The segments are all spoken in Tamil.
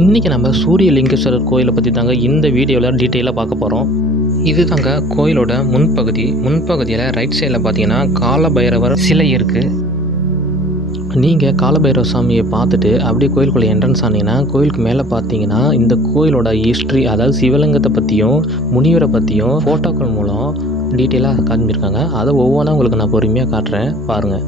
இன்றைக்கி நம்ம சூரியலிங்கேஸ்வரர் கோயிலை பற்றி தாங்க இந்த வீடியோவில் டீட்டெயிலாக பார்க்க போகிறோம் இது தாங்க கோயிலோட முன்பகுதி. முன்பகுதியில் ரைட் சைடில் பார்த்தீங்கன்னா காலபைரவர் சிலை இருக்குது நீங்கள் காலபைரவ சாமியை பார்த்துட்டு அப்படியே கோயிலுக்குள்ளே என்ட்ரன்ஸ் ஆனீங்கன்னா கோயிலுக்கு மேலே பார்த்தீங்கன்னா இந்த கோயிலோட ஹிஸ்ட்ரி அதாவது சிவலிங்கத்தை பற்றியும் முனிவரை பற்றியும் ஃபோட்டோக்கள் மூலம் டீட்டெயிலாக காமிச்சிருக்காங்க. அதை ஒவ்வொன்றா உங்களுக்கு நான் பொறுமையாக காட்டுறேன். பாருங்கள்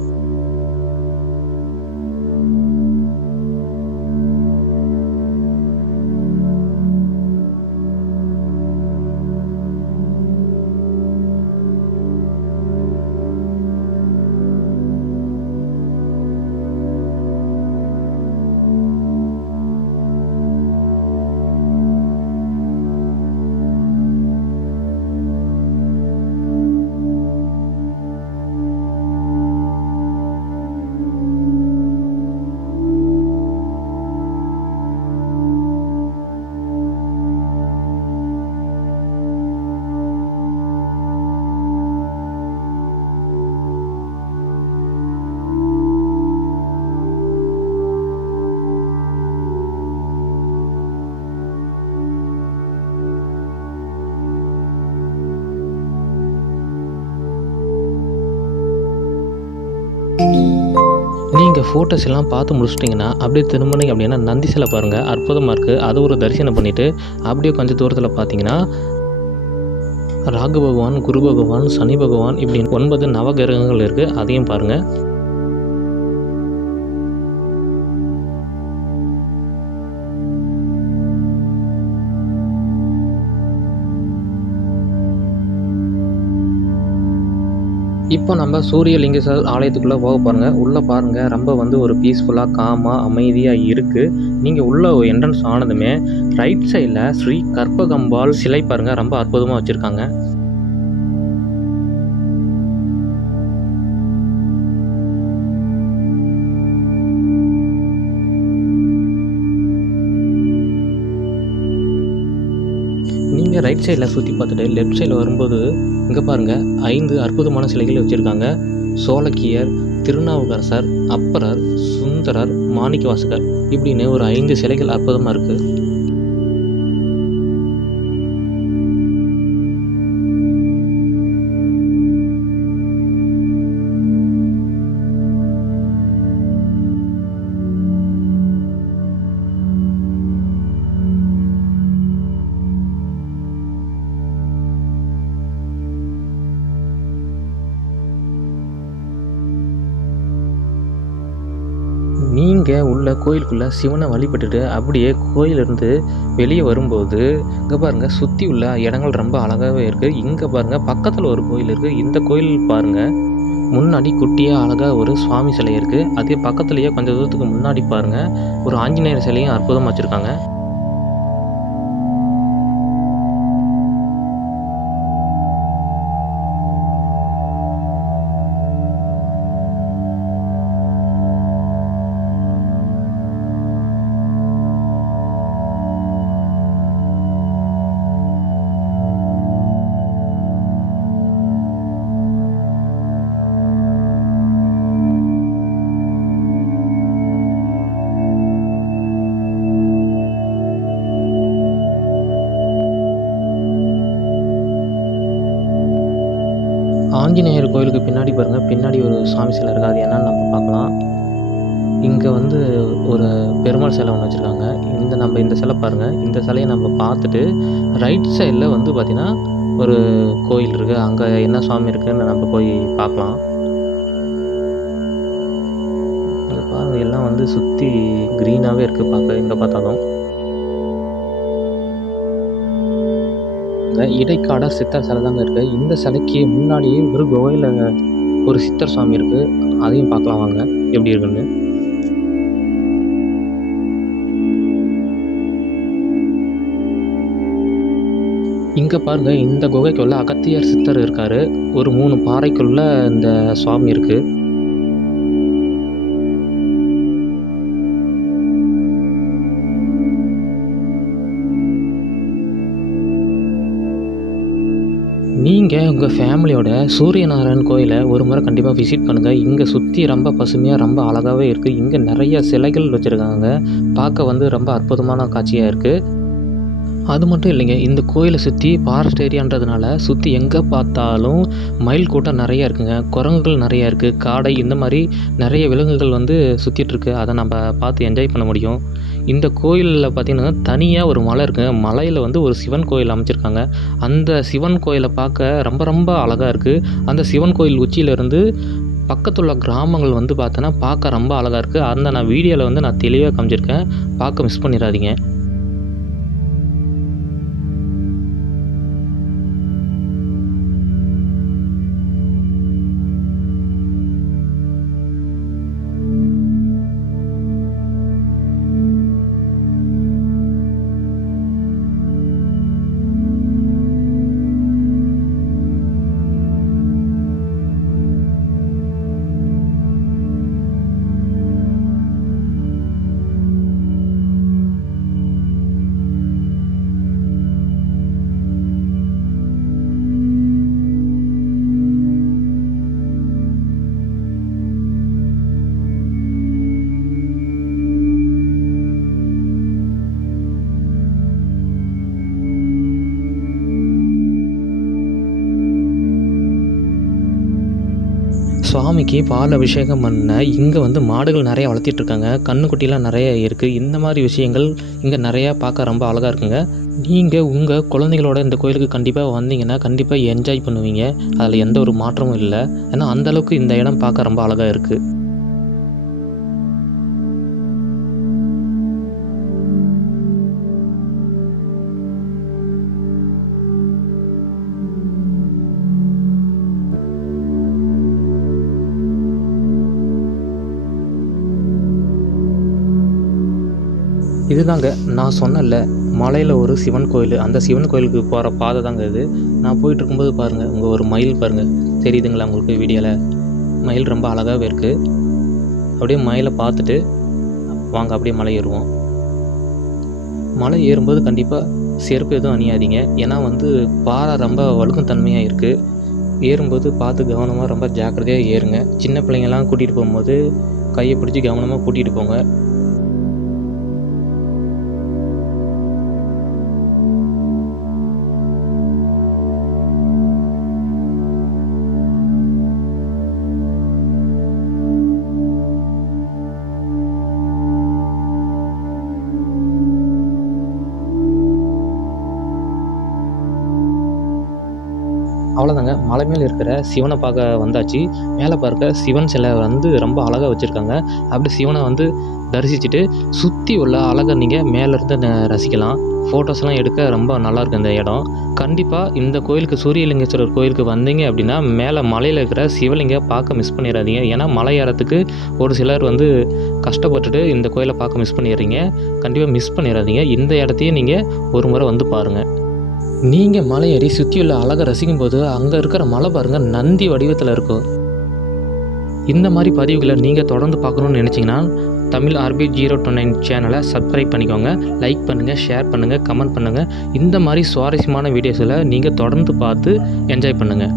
நீங்கள் ஃபோட்டோஸ் எல்லாம் பார்த்து முடிச்சிட்டிங்கன்னா அப்படியே திரும்பினீங்க அப்படின்னா நந்தி சிலை பாருங்கள் அற்புதமாக இருக்குது அதை ஒரு தரிசனம் பண்ணிவிட்டு அப்படியே கொஞ்சம் தூரத்தில் பார்த்தீங்கன்னா ராகு பகவான் குரு பகவான் சனி பகவான் இப்படி ஒன்பது நவகிரகங்கள் இருக்குது அதையும் பாருங்கள் இப்போ நம்ம சூரியலிங்கேஸ்வரர் ஆலயத்துக்குள்ளே போக பாருங்கள் உள்ளே பாருங்கள் ரொம்ப வந்து ஒரு பீஸ்ஃபுல்லாக காமாக அமைதியாக இருக்குது நீங்கள் உள்ள என்ட்ரன்ஸ் ஆனதுமே ரைட் சைடில் ஸ்ரீ கற்பகம்பால் சிலை பாருங்கள் ரொம்ப அற்புதமாக வச்சுருக்காங்க. சைடில் சுற்றி பார்த்துட்டு லெஃப்ட் சைடில் வரும்போது இங்கே பாருங்கள் ஐந்து அற்புதமான சிலைகள் வச்சுருக்காங்க. சோழக்கியர் திருநாவுக்கரசர் அப்பரர் சுந்தரர் மாணிக்கவாசகர். இப்படின்னு ஒரு ஐந்து சிலைகள் அற்புதமாக இருக்குது உள்ள கோயிலுக்குள்ளே சிவனை வழிபட்டுட்டு அப்படியே கோயிலிருந்து வெளியே வரும்போது இங்கே பாருங்கள் சுற்றி உள்ள இடங்கள் ரொம்ப அழகாகவே இருக்குது இங்கே பாருங்கள் பக்கத்தில் ஒரு கோயில் இருக்குது இந்த கோயில் பாருங்கள் முன்னாடி குட்டியாக அழகாக ஒரு சுவாமி சிலை இருக்குது அதே பக்கத்துலேயே கொஞ்சம் தூரத்துக்கு முன்னாடி பாருங்கள் ஒரு ஆஞ்சநேயர் சிலையும் அற்புதமாக வச்சுருக்காங்க. ஆஞ்சநேயர் கோயிலுக்கு பின்னாடி பாருங்கள் பின்னாடி ஒரு சாமி சிலை இருக்குது அது என்னன்னு நம்ம பார்க்கலாம். இங்கே வந்து ஒரு பெருமாள் சிலை ஒன்று வச்சுருக்காங்க. இந்த நம்ம இந்த சிலை பாருங்கள் இந்த சிலையை நம்ம பார்த்துட்டு ரைட் சைடில் வந்து பார்த்திங்கன்னா ஒரு கோயில் இருக்குது அங்கே என்ன சுவாமி இருக்குன்னு நம்ம போய் பார்க்கலாம். இங்கே பாருங்கள் எல்லாம் வந்து சுற்றி க்ரீனாகவே இருக்குது பார்க்க எங்கே பார்த்தாலும். இருக்க இடைக்காட சித்தர் சிலை தாங்க இருக்குது இந்த சிலைக்கு முன்னாடியே ஒரு கோயிலில் ஒரு சித்தர் சுவாமி இருக்குது அதையும் பார்க்கலாம் வாங்க. எப்படி இருக்குன்னு. இங்கே பாருங்க இந்த குகைக்குள்ளே அகத்தியர் சித்தர் இருக்கார். ஒரு மூணு பாறைக்குள்ளே இந்த சுவாமி இருக்குது நீங்கள் உங்கள் ஃபேமிலியோட சூரியநாராயண் கோயிலை ஒரு முறை கண்டிப்பாக விசிட் பண்ணுங்கள் இங்கே சுற்றி ரொம்ப பசுமையாக ரொம்ப அழகாகவே இருக்குது இங்கே நிறைய சிலைகள் வச்சுருக்காங்க. பார்க்க வந்து ரொம்ப அற்புதமான காட்சியாக இருக்குது அது மட்டும் இல்லைங்க இந்த கோயிலை சுற்றி ஃபாரஸ்ட் ஏரியான்றதுனால சுற்றி எங்கே பார்த்தாலும் மயில் கூட்டம் நிறைய இருக்குங்க குரங்குகள் நிறையா இருக்குது காடை இந்த மாதிரி நிறைய விலங்குகள் வந்து சுற்றிட்டுருக்கு அதை நம்ம பார்த்து என்ஜாய் பண்ண முடியும். இந்த கோயிலில் பார்த்திங்கன்னா தனியாக ஒரு மலை இருக்குங்க. மலையில் வந்து ஒரு சிவன் கோயில் அமைச்சிருக்காங்க. அந்த சிவன் கோயிலை பார்க்க ரொம்ப ரொம்ப அழகாக இருக்குது அந்த சிவன் கோயில் உச்சியிலேருந்து பக்கத்துள்ள கிராமங்கள் வந்து பார்த்தோன்னா பார்க்க ரொம்ப அழகாக இருக்குது அந்த நான் வீடியோவில் வந்து நான் தெளிவாக காமிச்சிருக்கேன். பார்க்க மிஸ் பண்ணிடாதீங்க. சுவாமிக்கு பால் அபிஷேகம் பண்ண இங்கே வந்து மாடுகள் நிறைய வளர்த்திட்டு இருக்காங்க. கண்ணுக்குட்டிலாம் நிறைய இருக்குது இந்த மாதிரி விஷயங்கள் இங்கே நிறையா பார்க்க ரொம்ப அழகாக இருக்குங்க. நீங்கள் உங்கள் குழந்தைகளோட இந்த கோயிலுக்கு கண்டிப்பாக வந்தீங்கன்னா கண்டிப்பாக என்ஜாய் பண்ணுவீங்க. அதில் எந்த ஒரு மாற்றமும் இல்லை. ஏன்னா அந்தளவுக்கு இந்த இடம் பார்க்க ரொம்ப அழகாக இருக்குது இதுதாங்க நான் சொன்னல மலையில் ஒரு சிவன் கோயில். அந்த சிவன் கோயிலுக்கு போகிற பாதை தாங்க இது. நான் போயிட்டு இருக்கும்போது பாருங்கள் உங்கள் ஒரு மயில் பாருங்கள் தெரியுதுங்களா உங்களுக்கு வீடியோவில் மயில் ரொம்ப அழகாகவே இருக்குது அப்படியே மயிலை பார்த்துட்டு வாங்க அப்படியே மலை ஏறுவோம். மலை ஏறும்போது கண்டிப்பாக செருப்பு எதுவும் அணியாதீங்க. ஏன்னா வந்து பாறை ரொம்ப வழுக்கும் தன்மையாக இருக்குது ஏறும்போது பார்த்து கவனமாக ரொம்ப ஜாக்கிரதையாக ஏறுங்க. சின்ன பிள்ளைங்கள்லாம் கூட்டிகிட்டு போகும்போது கையை பிடிச்சி கவனமாக கூட்டிகிட்டு போங்க. அவ்வளோதாங்க மலை மேலே இருக்கிற சிவனை பார்க்க வந்தாச்சு. மேலே பார்க்க சிவன் சிலை வந்து ரொம்ப அழகாக வச்சுருக்காங்க. அப்படி சிவனை வந்து தரிசிச்சுட்டு சுற்றி உள்ள அழகை நீங்கள் மேலேருந்து ரசிக்கலாம். ஃபோட்டோஸ்லாம் எடுக்க ரொம்ப நல்லாயிருக்கு இந்த இடம். கண்டிப்பாக இந்த கோயிலுக்கு சூரியலிங்கேஸ்வரர் கோயிலுக்கு வந்தீங்க அப்படின்னா மேலே மலையில் இருக்கிற சிவலிங்க பார்க்க மிஸ் பண்ணிடாதீங்க. ஏன்னா மலை ஏறத்துக்கு ஒரு சிலர் வந்து கஷ்டப்பட்டுட்டு இந்த கோயிலை பார்க்க மிஸ் பண்ணிடுறீங்க. கண்டிப்பாக மிஸ் பண்ணிடாதீங்க. இந்த இடத்தையும் நீங்கள் ஒரு முறை வந்து பாருங்கள் நீங்கள் மலை ஏறி சுற்றியுள்ள அழகை ரசிக்கும்போது அங்கே இருக்கிற மலை பாருங்கள் நந்தி வடிவத்தில் இருக்கும். இந்த மாதிரி பதிவுகளை நீங்கள் தொடர்ந்து பார்க்கணுன்னு நினச்சிங்கன்னா Tamil RP zero two nine சேனலை சப்ஸ்கிரைப் பண்ணிக்கோங்க. லைக் பண்ணுங்கள் ஷேர் பண்ணுங்கள் கமெண்ட் பண்ணுங்கள் இந்த மாதிரி சுவாரஸ்யமான வீடியோஸில் நீங்கள் தொடர்ந்து பார்த்து என்ஜாய் பண்ணுங்கள்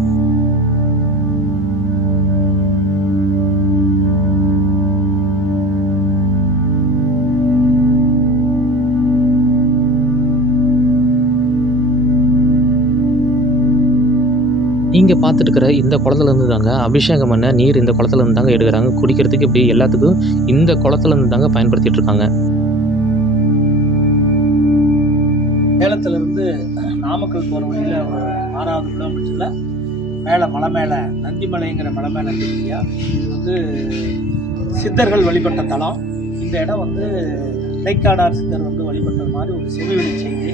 நீங்கள் பார்த்துட்டு இருக்கிற இந்த குளத்துலேருந்து தாங்க அபிஷேகம் பண்ண நீர் இந்த குளத்துலேருந்து தாங்க எடுக்கிறாங்க. குடிக்கிறதுக்கு இப்படி எல்லாத்துக்கும் இந்த குளத்துலேருந்து தாங்க பயன்படுத்திட்டு இருக்காங்க சேலத்துலேருந்து நாமக்கல் போகிற வழியில் ஒரு ஆறாவது கிலோமீட்டரில் மேலே மலை மேலே நந்திமலைங்கிற மலை மேலே இருக்கு இது வந்து சித்தர்கள் வழிபட்ட தலம். இந்த இடம் வந்து தைக்காடார் சித்தர் வந்து வழிபட்ட மாதிரி ஒரு செவிவெளி செய்தி.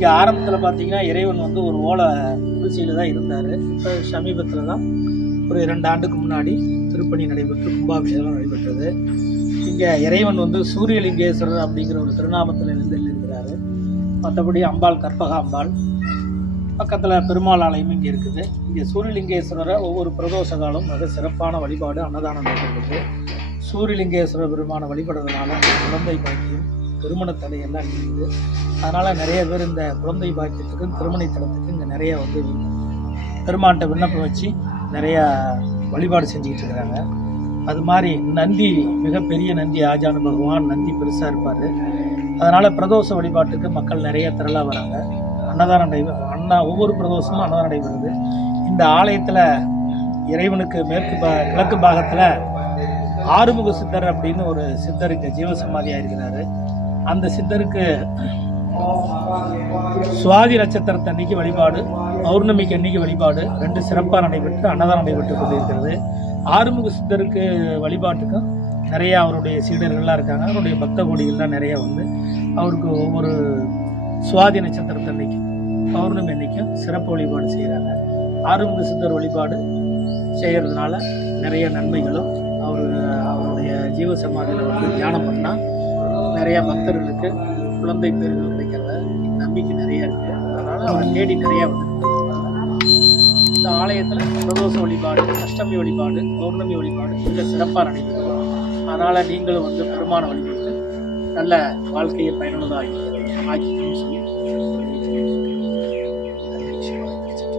இங்கே ஆரம்பத்தில் பார்த்தீங்கன்னா இறைவன் வந்து ஒரு ஓலை குடிசையில் தான் இருந்தார். இப்போ சமீபத்தில் தான் ஒரு இரண்டு ஆண்டுக்கு முன்னாடி திருப்பணி நடைபெற்று கும்பாபிஷேகம் நடைபெற்றது. இங்கே இறைவன் வந்து சூரியலிங்கேஸ்வரர் அப்படிங்கிற ஒரு திருநாமத்தில் எழுந்திருக்கிறார் மற்றபடி அம்பாள் கற்பக அம்பாள். பக்கத்தில் பெருமாள் ஆலயம் இங்கே இருக்குது. இங்கே சூரியலிங்கேஸ்வரரை ஒவ்வொரு பிரதோஷ காலம் மிக சிறப்பான வழிபாடு அன்னதானம் இருக்குது சூரியலிங்கேஸ்வரர் பெருமான வழிபடுறதுனால குழந்தை பாக்கியம் திருமண தடையெல்லாம் எல்லாம் அதனால் நிறைய பேர் இந்த குழந்தை பாக்கியத்துக்கும் திருமண தடத்துக்கும் இங்கே நிறைய வந்து பெருமான்கிட்ட விண்ணப்பம் வச்சு நிறையா வழிபாடு செஞ்சுக்கிட்டு இருக்கிறாங்க. அது மாதிரி நந்தி மிகப்பெரிய நந்தி ஆஜானு பகவான் நந்தி பெருசாக இருப்பார். அதனால் பிரதோஷ வழிபாட்டுக்கு மக்கள் நிறைய திரளாக வராங்க. அன்னதானம் நடை அண்ணா ஒவ்வொரு பிரதோஷமும் அன்னதானம் நடைபெறுது இந்த ஆலயத்தில் இறைவனுக்கு மேற்கு பா கிழக்கு பாகத்தில் ஆறுமுக சித்தர் அப்படின்னு ஒரு சித்தர் இங்கே ஜீவசமாதியாக இருக்கிறாரு. அந்த சித்தருக்கு சுவாதி நட்சத்திரத்தை அன்னைக்கு வழிபாடு பௌர்ணமிக்கு அன்னைக்கு வழிபாடு ரெண்டு சிறப்பாக நடைபெற்று அன்னதானம் நடைபெற்று கொண்டிருக்கிறது. ஆறுமுக சித்தருக்கு வழிபாட்டுக்கும் நிறையா அவருடைய சீடர்கள்லாம் இருக்காங்க. அவருடைய பக்த கோடிகள்லாம் நிறையா வந்து அவருக்கு ஒவ்வொரு சுவாதி நட்சத்திரத்தை அன்னைக்கு பௌர்ணமி அன்னைக்கும் சிறப்பு வழிபாடு செய்கிறாங்க. ஆறுமுக சித்தர் வழிபாடு செய்கிறதுனால நிறைய நன்மைகளும் அவர் அவருடைய ஜீவ சமாதியில் வந்து தியானம் பண்ணால் நிறைய பக்தர்களுக்கு குழந்தை பேர்கள் கிடைக்கிறத நம்பிக்கை நிறைய இருக்குது அதனால் அவரை தேடி நிறைய வந்து இந்த ஆலயத்தில் பிரதோஷ வழிபாடு அஷ்டமி வழிபாடு பௌர்ணமி வழிபாடு மிக சிறப்பாக நடைபெறும். அதனால் நீங்களும் வந்து பெருமான வழிபட்டு நல்ல வாழ்க்கையை பயனுள்ளதாக ஆக்கி